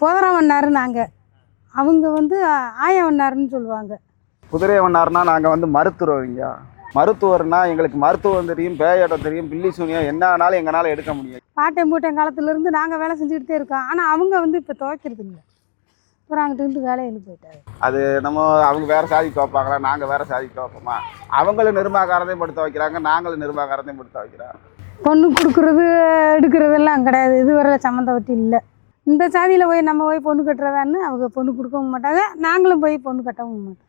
புதரை வண்ணார் நாங்கள், அவங்க வந்து ஆய வண்ணாருன்னு சொல்லுவாங்க. குதிரை வண்ணார்னா நாங்கள் வந்து மருத்துவங்க. மருத்துவர்னா எங்களுக்கு மருத்துவம் தெரியும், பேயோட்டம் தெரியும், பில்லி சூனியம் என்ன ஆனாலும் எங்களால் எடுக்க முடியும். பாட்டை மூட்டை காலத்துலேருந்து நாங்கள் வேலை செஞ்சுக்கிட்டே இருக்கோம். ஆனால் அவங்க வந்து இப்போ துவைக்கிறது இல்லை. அப்புறம் அங்கிட்டு இருந்து வேலையில் போயிட்டாரு. அது நம்ம அவங்க வேறு சாதி துவைப்பாங்களா, நாங்கள் வேறு சாதி துவைப்போமா? அவங்களும் நிர்மாகாரத்தையும் போட்டு துவைக்கிறாங்க, நாங்களும் நிர்மாகாரத்தையும் போட்டு துவைக்கிறோம். பொண்ணு கொடுக்குறது எடுக்கிறதெல்லாம் கிடையாது, இதுவரை சம்மந்தம் வட்டி இல்லை. இந்த சாதியில் போய் நம்ம போய் பொண்ணு கட்டுறதான்னு அவங்க பொண்ணு கொடுக்கவும் மாட்டாங்க, நாங்களும் போய் பொண்ணு கட்டவும் மாட்டோம்.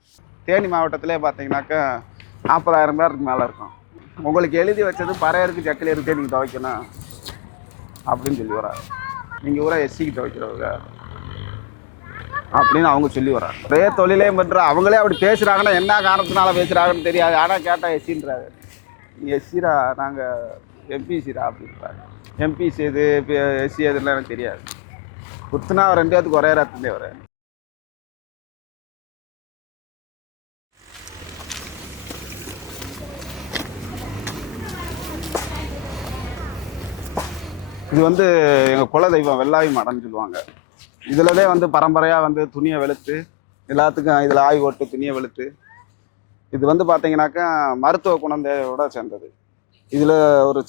தேனி மாவட்டத்திலே பார்த்தீங்கன்னாக்கா 40,000 பேருக்கு மேலே இருக்கும். உங்களுக்கு எழுதி வச்சது பறையருக்கு சக்கில் இருக்கே நீங்கள் துவைக்கணும் அப்படின்னு சொல்லி வராங்க. நீங்கள் ஊரா எஸ்சிக்கு துவைக்கிறவங்க அப்படின்னு அவங்க சொல்லி வராங்க. ஒரே தொழிலே பண்ணுற அவங்களே அப்படி பேசுகிறாங்கன்னா என்ன காரணத்தினால பேசுகிறாங்கன்னு தெரியாது. ஆனால் கேட்டால் எஸ்சின்றாங்க. நீங்கள் எஸ்சிரா, நாங்கள் எம்பிசிரா அப்படின்றாங்க. எம்பிசி எது எஸ்சி எதுலாம் எனக்கு தெரியாது. குத்துனா 2 பேத்துக்கு ஒரே ரத்தந்தே வர. இது வந்து எங்கள் குலதெய்வம் வெள்ளாவி மடம்னு சொல்லுவாங்க. இதில்தான் வந்து பரம்பரையாக வந்து துணியை வெளுத்து எல்லாத்துக்கும் இதில் ஆய் ஓட்டு துணியை வெளுத்து இது வந்து பார்த்தீங்கன்னாக்கா மருத்துவ குணந்தோட சேர்ந்தது. இதில் ஒரு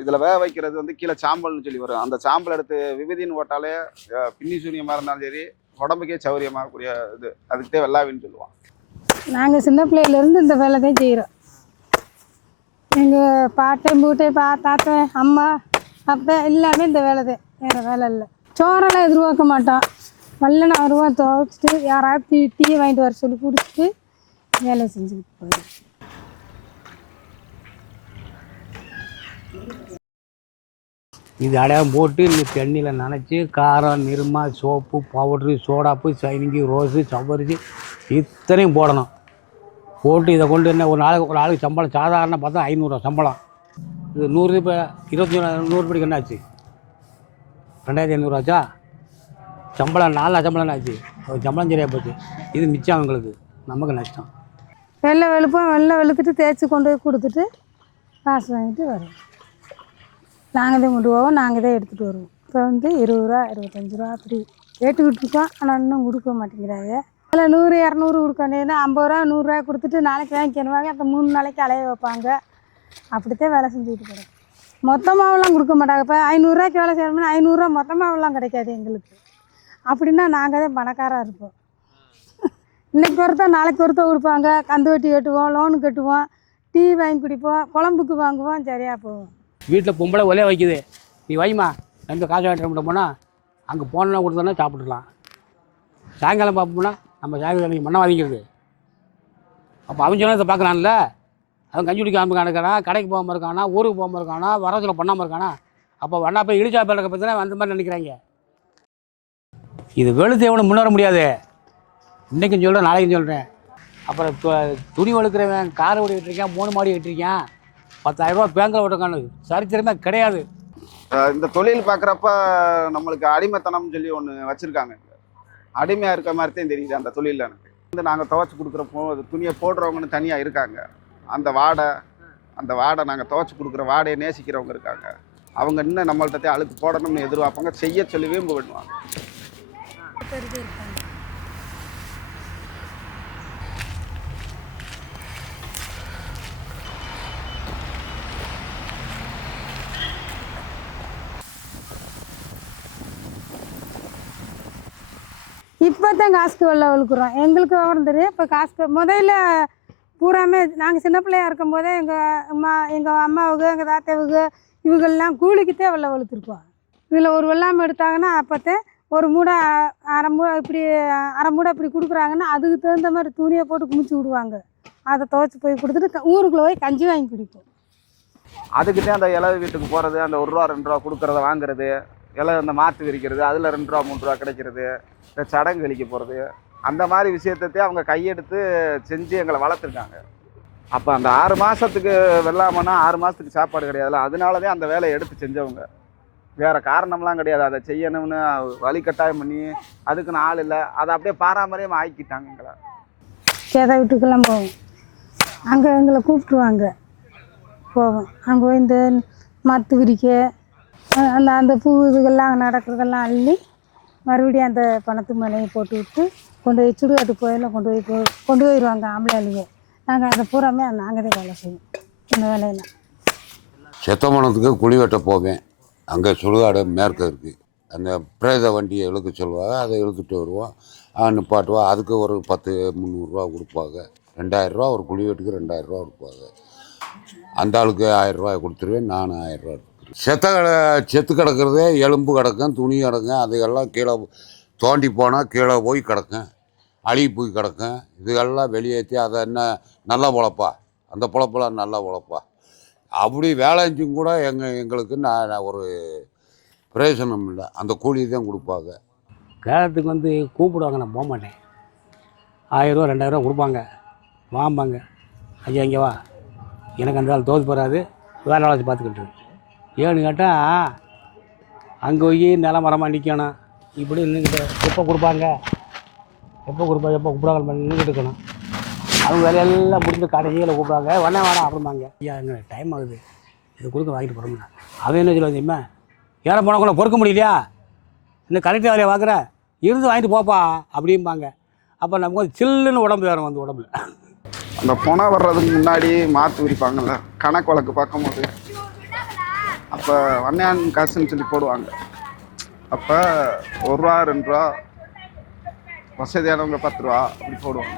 இதில் வேக வைக்கிறது வந்து கீழே சாம்பல்னு சொல்லி வரும். அந்த சாம்பல் எடுத்து விபதின்னு ஓட்டாலே பின்னி சூனியமாக இருந்தாலும் சரி உடம்புக்கே சௌரியமாகக்கூடிய இது, அதுக்கிட்டே வெள்ளாவின்னு சொல்லுவான். நாங்கள் சின்ன பிள்ளையிலேருந்து இந்த வேலை தான் செய்கிறோம். எங்கள் பாட்டை மூட்டை தாத்தன் அம்மா அப்போ எல்லாமே இந்த வேலை தான், வேறு வேலை இல்லை. சோறெல்லாம் எதிர்பார்க்க மாட்டோம். நல்ல நான் வருவோம், துவைச்சிட்டு யாராவது டீ வாங்கிட்டு வர சொல்லி குடிச்சிட்டு வேலை செஞ்சுக்கிட்டு போயிடுவோம். இது அடையாளம் போட்டு இந்த தண்ணியில் நனைச்சி காரம், நிர்மா, சோப்பு, பவுட்ரு, சோடாப்பு, சைனிங்கி, ரோஸு, சவ்வரிசி இத்தனையும் போடணும். போட்டு இதை கொண்டு என்ன ஒரு ஆளுக்கு சம்பளம் சாதாரண பார்த்தா 500 சம்பளம். இது 100 இப்போ 100 படிக்கு என்ன ஆச்சு? 2500 ஆச்சா? சம்பளம் 4 சம்பளம் ஆச்சு. சம்பளம் சரியாக போச்சு. இது மிச்சம் அவங்களுக்கு, நமக்கு நஷ்டம். வெள்ளை வெளுப்போம், வெள்ளை வெளுத்துட்டு தேய்ச்சி கொண்டு போய் கொடுத்துட்டு காசு வாங்கிட்டு வரோம். நாங்கள் தான் கொண்டு போவோம், நாங்கள் தான் எடுத்துகிட்டு வருவோம். இப்போ வந்து 20 ரூபா 25 ரூபா அப்படி கேட்டுக்கிட்டு இருக்கோம். ஆனால் இன்னும் கொடுக்க மாட்டேங்கிறாங்க. அதில் 100 200 கொடுக்கணுன்னா 50 ரூபா 100 ரூபா கொடுத்துட்டு நாளைக்கு வாங்கிக்கணுவாங்க. அந்த 3 நாளைக்கு அலைய வைப்பாங்க. அப்படித்தான் வேலை செஞ்சுக்கிட்டு போகிறோம். மொத்தமாகலாம் கொடுக்க மாட்டாங்க. இப்போ 500 ரூபாய்க்கு வேலை செய்யணும்னா 500 ரூபா மொத்தமாகலாம் கிடைக்காது எங்களுக்கு. அப்படின்னா நாங்கள் தான் பணக்காராக இருப்போம். இன்றைக்கி ஒருத்தர் நாளைக்கு ஒருத்தர் கொடுப்பாங்க. கந்து வட்டி கட்டுவோம், லோனு கட்டுவோம், டீ வாங்கி குடிப்போம், குழம்புக்கு வாங்குவோம், சரியாக போவோம். வீட்டில் பொம்பளை ஒலைய வைக்குது, நீ வைமா எந்த காசு வாங்கிட்டு மட்டும் போனால் அங்கே போனோன்னா கொடுத்தோன்னா சாப்பிட்டுக்கலாம். சாயங்காலம் பார்ப்போம்னா நம்ம சாயங்காலம் மண்ணை வாங்கிக்கிறது. அப்போ அவங்க சொன்னால் இதை பார்க்கலாம்ல. அவன் கஞ்சி குடிக்காமல் இருக்கானா, கடைக்கு போகாமல் இருக்கானா, ஊருக்கு போகாமல் இருக்கானா, வரத்தில் பண்ணாமல் இருக்கானா. அப்போ வண்ணா போய் இடிச்சா பேருக்கு பார்த்தீங்கன்னா அந்த மாதிரி நினைக்கிறாங்க. இது வெளுத்து எவனும் முன்னேற முடியாது. இன்றைக்கும் சொல்கிறேன், நாளைக்கும் சொல்கிறேன். அப்புறம் துணி வளர்க்குறவன் காரை ஓடி விட்டுருக்கேன், 3 மாடி விட்டுருக்கேன், 10,000 ரூபா பேங்கில் விட்டுருக்கானு சரித்திரமே கிடையாது. இந்த தொழில் பார்க்குறப்ப நம்மளுக்கு அடிமைத்தனம்னு சொல்லி ஒன்று வச்சுருக்காங்க. அடிமையாக இருக்க மாதிரி தான் தெரியுது அந்த தொழிலில். எனக்கு வந்து நாங்கள் துவைச்சி கொடுக்குறப்போ அது துணியை போடுறவங்கன்னு தனியாக இருக்காங்க. அந்த வாடை நாங்கள் துவைச்சி கொடுக்குற வாடையை நேசிக்கிறவங்க இருக்காங்க. அவங்க இன்னும் நம்மள்கிட்ட அழுக்கு போடணும்னு எதிர்பார்ப்பாங்க, செய்ய சொல்லி வீம்பு பண்ணுவாங்க. இப்போ தான் காசுக்கு வெள்ளை வெளுக்குறோம். எங்களுக்கு விவரம் தெரியும். இப்போ காசுக்கு முதல்ல பூராமே நாங்கள் சின்ன பிள்ளையாக இருக்கும் போதே எங்கள் அம்மாவுக்கு எங்கள் தாத்தாவுக்கு இவங்கெல்லாம் கூலிக்குத்தே வெள்ளை வெளுத்துருக்கோம். இதில் ஒரு வெள்ளாமை எடுத்தாங்கன்னா அப்போத்தே ஒரு மூடை அரை மூடை இப்படி அரை மூடை இப்படி கொடுக்குறாங்கன்னா அதுக்கு தகுந்த மாதிரி துணியை போட்டு குமிச்சு விடுவாங்க. அதை துவைச்சி போய் கொடுத்துட்டு ஊருக்குள்ளே போய் கஞ்சி வாங்கி குடிப்போம். அதுக்கிட்டே அந்த இலவு வீட்டுக்கு போகிறது, அந்த 1 ரூபா 2 ரூபா கொடுக்குறத வாங்குறது, இலை அந்த மாற்று விரிக்கிறது, அதில் 2 ரூபா 3 ரூபா கிடைக்கிறது, இந்த சடங்கு கழிக்க போகிறது, அந்த மாதிரி விஷயத்தையே அவங்க கையெடுத்து செஞ்சு எங்களை வளர்த்துருக்காங்க. அப்போ அந்த 6 மாதத்துக்கு வெள்ளாமன்னா 6 மாதத்துக்கு சாப்பாடு கிடையாதுல்ல. அதனால தான் அந்த வேலையை எடுத்து செஞ்சவங்க. வேறு காரணம்லாம் கிடையாது. அதை செய்யணும்னு வழிகட்டாயம் பண்ணி அதுக்குன்னு ஆள் இல்லை. அதை அப்படியே பாரம்பரியமாக ஆக்கிட்டாங்க எங்களை. சேதா வீட்டுக்கெல்லாம் போவோம். அங்கே எங்களை கூப்பிட்டுருவாங்க, போவோம். அங்கே போய் இந்த மத்து விரிக்க அந்த பூ இதுகள்லாம் நடக்கிறதெல்லாம் அள்ளி மறுபடியும் அந்த பணத்து மேலேயும் போட்டு விட்டு கொண்டு போய் சுடுகாட்டு கோயிலில் கொண்டு போயிடுவாங்க ஆம்பளையாளிங்க. நாங்கள் அதை பூராமே நாங்கள் தான் வேலை செய்வோம் இந்த வேலையெல்லாம். செத்த மணத்துக்கு குழி வெட்ட போவேன். அங்கே சுடுகாடு மேற்க இருக்குது. அந்த பிரேத வண்டியை இழுக்க சொல்லுவாங்க, அதை இழுத்துட்டு வருவோம். நிப்பாட்டுவா. அதுக்கு ஒரு 300 கொடுப்பாங்க. 2000 ஒரு குழி வெட்டுக்கு 2000 கொடுப்பாங்க. அந்த ஆளுக்கு 1000 கொடுத்துருவேன், நான் 1000 கொடுத்துருவேன். செத்து கிடக்கிறதே எலும்பு கிடக்கும், துணி கிடக்கும், அதுக்கெல்லாம் கீழே தோண்டி போனால் கீழே போய் கிடக்கும், அழுகி போய் கிடக்கும். இதுகெல்லாம் வெளியேற்றி அதை என்ன நல்ல பொழப்பா, அந்த பொழப்பெல்லாம் நல்ல பொழப்பா. அப்படி வேலை செஞ்சும் கூட எங்களுக்கு நான் ஒரு பிரயோஜனம் இல்லை. அந்த கூலி தான் கொடுப்பாங்க. கேரத்துக்கு வந்து கூப்பிடுவாங்க, நான் போக மாட்டேன். 1000 2000 கொடுப்பாங்க, வாம்பாங்க. ஐயா இங்கே வா, எனக்கு அந்த ஆள் தோது போகாது, வேலை வளர்ச்சி பார்த்துக்கிட்டு ஏன்னு கேட்டால் அங்கே போய் நில மரமாக நிற்கணும். இப்படி நின்றுக்கிட்டு எப்போ கொடுப்பாங்க எப்போ கூப்பிடாங்க நின்றுக்கிட்டு இருக்கணும். அவங்க வேலையெல்லாம் முடிஞ்சு கடைசியில் கூப்பிடுவாங்க, வேணாம் அப்படிம்பாங்க. ஐயா எங்க டைம் ஆகுது, இது கொடுக்க வாங்கிட்டு போகிறோம்னா அவன் என்ன சொல்லுவாங்க தெரியுமா, ஏற போனக்குள்ள பொறுக்க முடியலையா, இன்னும் கலெக்டர் வேலையை பார்க்குற, இருந்து வாங்கிட்டு போப்பா அப்படிம்பாங்க. அப்போ நமக்கு வந்து சில்லுன்னு உடம்பு வேறு வந்து உடம்புல. அந்த பணம் வர்றதுக்கு முன்னாடி மாற்று விரிப்பாங்கள்ல, கணக்கு வழக்கு பார்க்கும்போது அப்போ வண்ணையான் காசுன்னு சொல்லி போடுவாங்க. அப்போ 1 ரூபா 2 ரூபா, வசதியானவங்க 10 ரூபா அப்படி போடுவாங்க.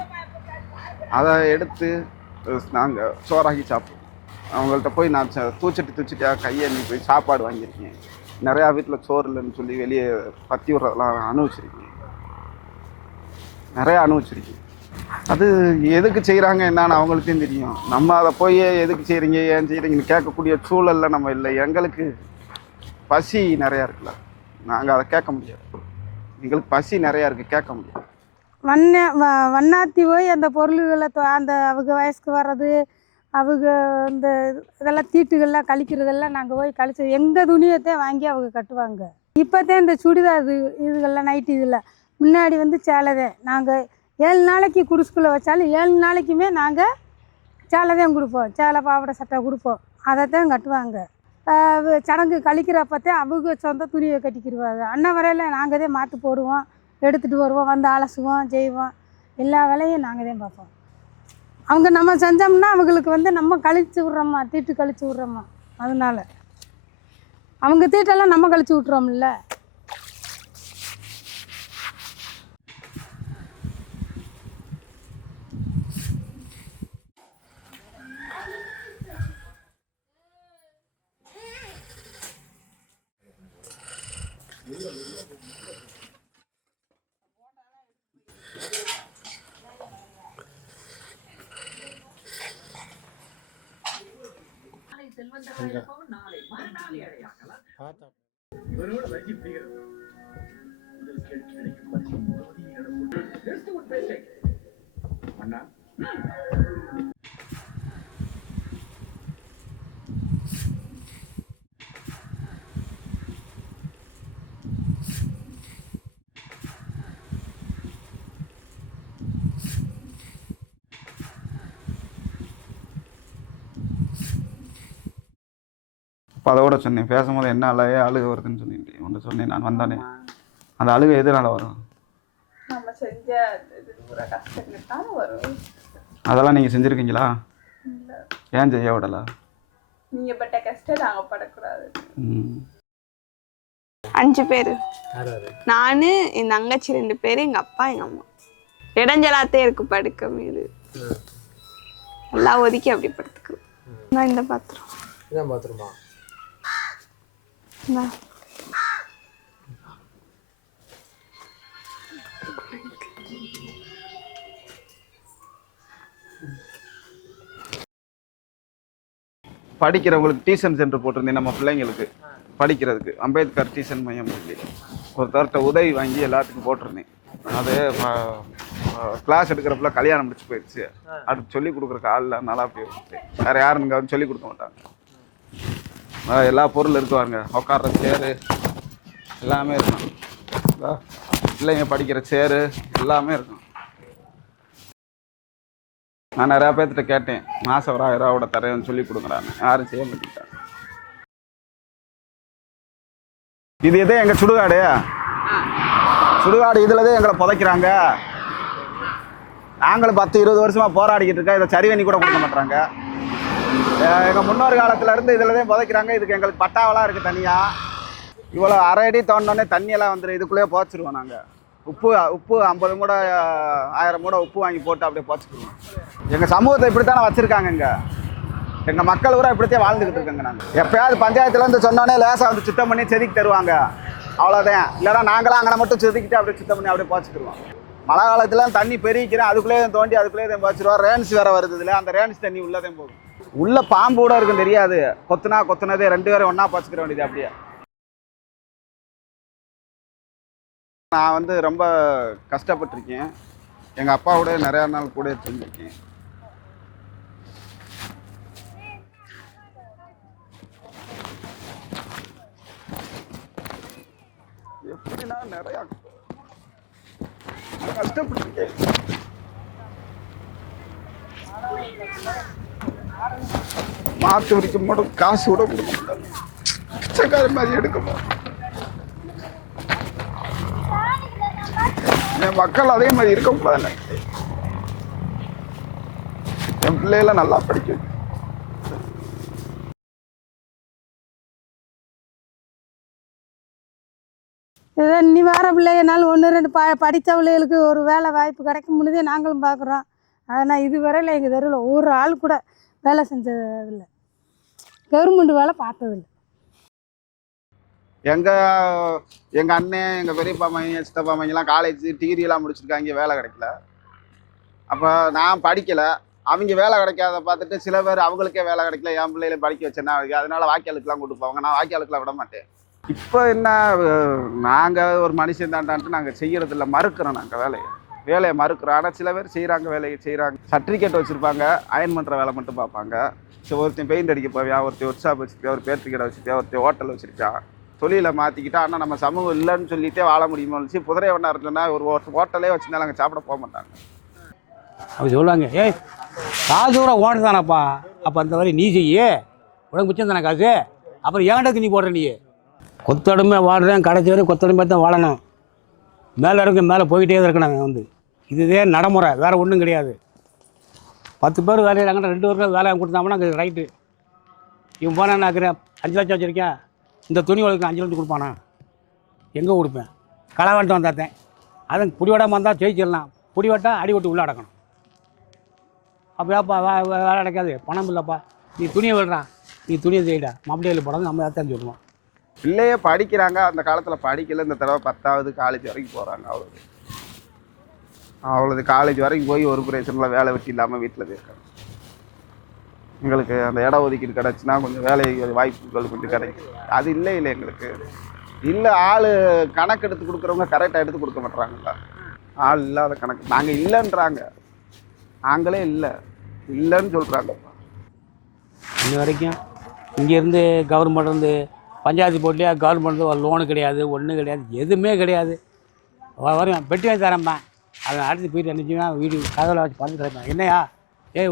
அதை எடுத்து நாங்கள் சோறாக்கி சாப்பிடுவோம். அவங்கள்ட்ட போய் நான் தூச்சிட்டியாக கையை நீ போய் சாப்பாடு வாங்கியிருக்கேன். நிறையா வீட்டில் சோறு இல்லைன்னு சொல்லி வெளியே பற்றி விட்றதெல்லாம் அனுபவிச்சிருக்கேன், நிறையா அனுபவிச்சிருக்கேன். அது எதுக்கு செய்கிறாங்க என்னன்னு அவங்களுக்கும் தெரியும். நம்ம அதை போய் எதுக்கு செய்கிறீங்க ஏன் செய்கிறீங்கன்னு கேட்கக்கூடிய சூழலில் நம்ம இல்லை. எங்களுக்கு பசி நிறையா இருக்குல்ல, நாங்கள் அதை கேட்க முடியாது. எங்களுக்கு பசி நிறையா இருக்குது, கேட்க முடியாது. வண்ணாத்தி போய் அந்த பொருள்களை அந்த அவங்க வயசுக்கு வர்றது, அவங்க இந்த இதெல்லாம் தீட்டுகள்லாம் கழிக்கிறதெல்லாம் நாங்கள் போய் கழிச்சு எங்கள் துணியத்தையும் வாங்கி அவங்க கட்டுவாங்க. இப்போத்தான் இந்த சுடிதார் இதுகள்லாம் நைட்டு இதில் முன்னாடி வந்து சேலை தான். நாங்கள் 7 நாளைக்கு குடிசுக்குள்ளே வச்சாலும் 7 நாளைக்குமே நாங்கள் சேலை தான் கொடுப்போம், சேலை பாவாடை சட்டை கொடுப்போம், அதைத்தான் கட்டுவாங்க. சடங்கு கழிக்கிறப்பத்தான் அவங்க சொந்த துணியை கட்டிக்கிடுவாங்க. அன்ன வரையில் நாங்கள் தான் மாற்று போடுவோம், எடுத்துகிட்டு வருவோம், வந்து அலசுவோம், செய்வோம், எல்லா வேலையும் நாங்கள் தான் பார்ப்போம். அவங்க நம்ம செஞ்சோம்னா அவங்களுக்கு வந்து நம்ம கழிச்சு விட்றோம்மா, தீட்டு கழிச்சு விட்றோம்மா. அதனால அவங்க தீட்டெல்லாம் நம்ம கழிச்சு விட்றோம்ல. இப்போ அதோட சொன்னேன், பேசும்போது என்ன அழுகை வருதுன்னு சொல்லிட்டு ஒன்று சொன்னேன். நான் வந்தானே அந்த அழுகை எதனால் வரும்? நம்ம செஞ்ச கஷ்டங்களுக்காக வரும். அதெல்லாம் நீங்கள் செஞ்சுருக்கீங்களா? ஏன் செய்ய விடலை? நீங்கள் பட்ட கஷ்டம் நாங்கள் படக்கூடாது. 5 பேர், நான் என் தங்கச்சி 2 பேர், எங்கள் அப்பா எங்கள் அம்மா. இடைஞ்சலாத்தே இருக்கு படுக்க மீது எல்லாம் ஒதுக்கி அப்படி படுத்துக்கிறோம். நான் இந்த பாத்திரம் படிக்கிறவங்களுக்கு டியூஷன் சென்டர் போட்டிருந்தேன். நம்ம பிள்ளைங்களுக்கு படிக்கிறதுக்கு அம்பேத்கர் டியூஷன் மையம் சொல்லி ஒருத்தர்கிட்ட உதவி வாங்கி எல்லாத்துக்கும் போட்டிருந்தேன். அது கிளாஸ் எடுக்கிறப்பல கல்யாணம் முடிச்சு போயிடுச்சு. அடுத்து சொல்லிக் கொடுக்குறக்கு ஆள் நல்லா போயிடுச்சு. வேறு யாரும் இங்கே வந்து சொல்லிக் கொடுக்க மாட்டாங்க. எல்லா பொருள் இருக்குவாங்க, உட்கார்ற சேரு எல்லாமே இருக்கும், பிள்ளைங்க படிக்கிற சேரு எல்லாமே இருக்கும். நான் நிறையா பேர்த்திட்ட கேட்டேன், மாதம் ஒரு 1000 ரூபாவோட தரேன்னு சொல்லி கொடுக்குறாங்க, யாரும் செய்ய மாட்டேங்கிட்டாங்க. இது எதே எங்கள் சுடுகாடு சுடுகாடு இதில் தான் எங்களை புதைக்கிறாங்க. நாங்களும் 10-20 வருஷமாக போராடிக்கிட்டு இருக்கோம். இதை சரி பண்ணி கூட கொடுக்க மாட்டாங்க. எங்கள் முன்னோர் காலத்துலேருந்து இதில் தான் புதைக்கிறாங்க. இதுக்கு எங்களுக்கு பட்டாவெல்லாம் இருக்குது தனியாக. இவ்வளோ அரை அடி தோண்டினோடனே தண்ணியெல்லாம் வந்துடும். இதுக்குள்ளேயே போச்சிருவோம் நாங்கள். உப்பு 50 மூடை 1000 மூடை உப்பு வாங்கி போட்டு அப்படியே போச்சுக்குவோம். எங்கள் சமூகத்தை இப்படித்தானே வச்சுருக்காங்க. இங்கே எங்கள் மக்கள் கூட இப்படித்தான் வாழ்ந்துக்கிட்டு இருக்கோங்க. நாங்கள் எப்போயாவது பஞ்சாயத்துலேருந்து சொன்னோன்னே லேசாக வந்து சுத்தம் பண்ணி செதுக்கி தருவாங்க, அவ்வளோதான். இல்லைனா நாங்களாம் அங்கே மட்டும் செதுக்கிட்டு அப்படியே சுத்தம் பண்ணி அப்படியே போச்சுக்கிடுவோம். மழை காலத்தில் தண்ணி பெருக்கிறேன், அதுக்குள்ளேயே தோண்டி அதுக்குள்ளேயே தான் போச்சுருவோம். ரேன்ஸ் வேறு வருது இல்லை, அந்த ரேன்ஸ் தண்ணி உள்ளதான் போகும். உள்ளே பாம்பு கூட இருக்கும் தெரியாது. கொத்துனதே 2 பேரும் ஒன்றா போச்சுக்கிற வேண்டியது. அப்படியே நான் வந்து ரொம்ப கஷ்டப்பட்டிருக்கேன். எங்கள் அப்பாவோட நிறையா நாள் கூட செஞ்சுருக்கேன். எப்படின்னா நிறையா கஷ்டப்பட்டிருக்கேன். மாற்று வரைக்கும் மட்டும் காசு கூட கொடுக்க மாட்டாங்க. பிச்சைக்கார மாதிரி எடுக்கணும். என் மக்கள் அதே மாதிரி இருக்கக்கூடாது. என் பிள்ளைகளை நல்லா படிக்கும். இனி வர பிள்ளைகனால 1-2 படித்த பிள்ளைகளுக்கு ஒரு வேலை வாய்ப்பு கிடைக்க முடியுதே நாங்களும் பார்க்குறோம். ஆனால் இதுவரையில் எங்கள் தெருவில் ஒரு ஆள் கூட வேலை செஞ்சதில்லை, கவர்மெண்ட் வேலை பார்த்ததில்லை. எங்கள் அண்ணன், எங்கள் பெரியப்பா மையன், சித்தப்பா மையெல்லாம் காலேஜ் டிகிரியெல்லாம் முடிச்சிருக்காங்க, வேலை கிடைக்கல. அப்போ நான் படிக்கலை, அவங்க வேலை கிடைக்காத பார்த்துட்டு சில பேர் அவங்களுக்கே வேலை கிடைக்கல, என் பிள்ளைகளை படிக்க வச்சேன்னா அதனால வாய்க்காலுக்குலாம் கூட்டு போவாங்க. நான் வாய்க்காலுக்குலாம் விட மாட்டேன். இப்போ என்ன, நாங்கள் ஒரு மனுஷன் தாண்டான்ட்டு நாங்கள் செய்கிறதில்ல, மறுக்கிறோம். நாங்கள் வேலையை மறுக்கிறோம். ஆனால் சில பேர் செய்கிறாங்க, வேலையை செய்கிறாங்க. சர்டிஃபிகேட் வச்சுருப்பாங்க, அயன் பண்ணுற வேலை மட்டும் பார்ப்பாங்க. ஸோ ஒருத்தன் பெயிண்ட் அடிக்க போவியா, ஒருத்தர் ஒர்க் ஷாப் வச்சுருக்கா, ஒரு பேட்டரி கடை வச்சுருக்கா, ஒருத்தர் ஹோட்டல் வச்சுருக்கா. தொழிலை மாற்றிக்கிட்டா. ஆனால் நம்ம சமூகம் இல்லைன்னு சொல்லிட்டே வாழ முடியுமோ வச்சு புதிரை ஒன்றா இருக்குன்னா ஒரு ஹோட்டலே வச்சுருந்தாலும் அங்கே சாப்பிட போக மாட்டாங்க. அப்படி சொல்லுவாங்க, ஏய் காசு கூட ஓனர் தானப்பா, அப்போ அந்த மாதிரி நீ செய்ய உனக்கு மிச்சம் தானே காசு, அப்புறம் ஏன்டக்கு நீ போடுற? நீ கொத்தடுமை வாடுறேன், கடைசி வரை கொத்தடுமை தான் வாழணும். மேலே இருக்க மேலே போய்கிட்டே தான் இருக்கணும். வந்து இதுவே நடைமுறை, வேறு ஒன்றும் கிடையாது. 10 பேர் வேலையிடாங்கன்னா 2 பேருக்கு வேலை கொடுத்தாங்கன்னா அங்கே ரைட்டு. இவன் போனால் நான் 5 லட்சம் வச்சுருக்கேன், இந்த துணி உலகம் 5 லட்சம் கொடுப்பானா? எங்கே கொடுப்பேன்? களை வெட்ட வந்தாத்தேன். அதன் புடிவடாமல் வந்தால் ஜெயிச்சிடலாம், புடிவட்டா அடி விட்டு உள்ளே அடக்கணும். அப்போயாப்பா வேலை அடைக்காது, பணம் இல்லைப்பா, நீ துணியை விடுறான், நீ துணியை செய்யடா, மாப்பிள்ளையில் போடாது, நம்ம தான் சொல்லுவோம். பிள்ளையே படிக்கிறாங்க, அந்த காலத்தில் படிக்கல. இந்த தடவை 10வது காலேஜ் வரைக்கும் போகிறாங்க. அவ்வளோது காலேஜ் வரைக்கும் போய் ஒரு பிரச்சனையில் வேலை வெட்டி இல்லாமல் வீட்டில் இருக்காங்க. எங்களுக்கு அந்த இட ஒதுக்கீடு கிடச்சுன்னா கொஞ்சம் வேலை வாய்ப்புகள் கொஞ்சம் கிடைக்கும். அது இல்லை எங்களுக்கு இல்லை. ஆள் கணக்கு எடுத்து கொடுக்குறவங்க கரெக்டாக எடுத்து கொடுக்க மாட்டுறாங்களா? ஆள் இல்லாத கணக்கு நாங்கள் இல்லைன்றாங்க. நாங்களே இல்லைன்னு சொல்கிறாங்கப்பா. இன்ன வரைக்கும் இங்கேருந்து கவர்மெண்ட் வந்து பஞ்சாயத்து போட்டியா கவர்மெண்ட் லோனு கிடையாது, ஒன்றும் கிடையாது, எதுவுமே கிடையாது. வரும் பெட்டி வாங்கி தரேன்ப்பா, அதை அடுத்து போயிட்டு நினச்சிங்கன்னா வீடு கதவில் வச்சு பார்த்து கிடைப்பேன். என்னையா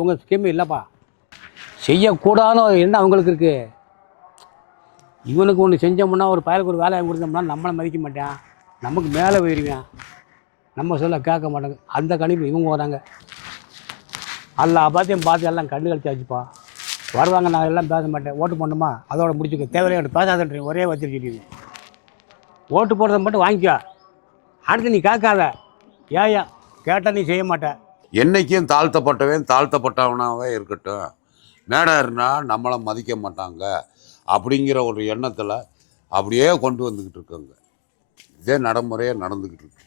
உங்கள் ஸ்கீம் இல்லைப்பா, செய்யக்கூடாதுன்னு என்ன அவங்களுக்கு இருக்குது? இவனுக்கு ஒன்று செஞ்சோம்னா, ஒரு பயலுக்கு ஒரு வேலை வாங்கி கொடுத்தோம்னா நம்மளை மதிக்க மாட்டேன், நமக்கு மேலே போயிடுவேன், நம்ம சொல்ல கேட்க மாட்டாங்க. அந்த கணிப்பு இவங்க வராங்க. எல்லா பார்த்தையும் பார்த்து எல்லாம் கண்டு கழிச்சு வச்சுப்பா வருவாங்க. நான் எல்லாம் பேச மாட்டேன், ஓட்டு போடணுமா அதோட முடிச்சுக்க, தேவையான பேசாதன்றீங்க, ஒரே வச்சுருக்கீங்க. ஓட்டு போடுறத மட்டும் வாங்கிக்கோ, அடுத்து நீ கேட்காத. ஏயா கேட்டால் நீ செய்ய மாட்டேன். என்றைக்கும் தாழ்த்தப்பட்டவனாகவே இருக்கட்டும், மேடர்னா நம்மளை மதிக்க மாட்டாங்க அப்படிங்கிற ஒரு எண்ணத்தில் அப்படியே கொண்டு வந்துக்கிட்டு இருக்காங்க. இதே நடைமுறையாக நடந்துக்கிட்டு இருக்கு.